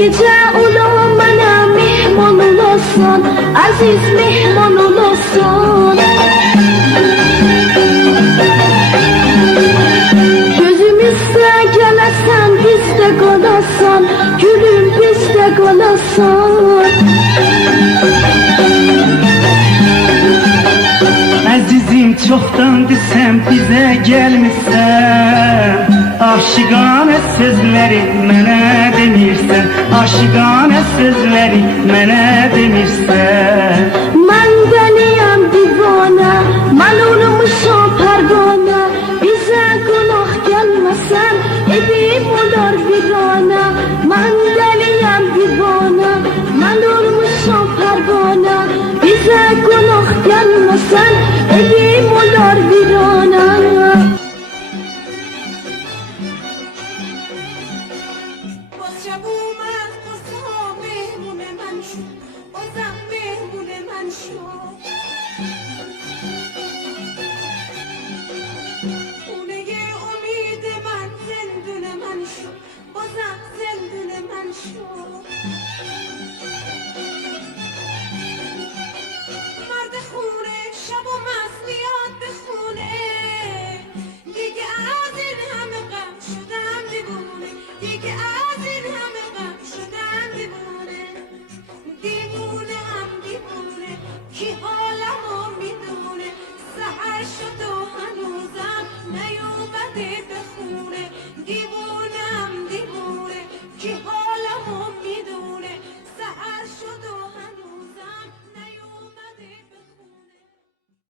gece ulan bana mehman olasın, aziz mehman olasın. Gözümüzde gelesen bizde kalasın, gülüm bizde kalasın. Azizim çoktan desem bize gelmişsen, aşıqanə sözləri mənə demirsən, aşıqanə sözləri mənə demirsən. Mən dəliyəm divana, mən olmuşam pərvana, bizə qonaq gəlməsən, evim olar virana. Mən dəliyəm divana, mən olmuşam pərvana, bizə qonaq gəlməsən, evim olar virana. مرد خونه شب و مست بیاد به خونه، دیگه از این همه غم شدم دیوونه، دیگه از این همه غم شدم دیوونه. دیوونه هم دیوونه کی حالمو میدونه، سحر شد و هنوزم نیومده.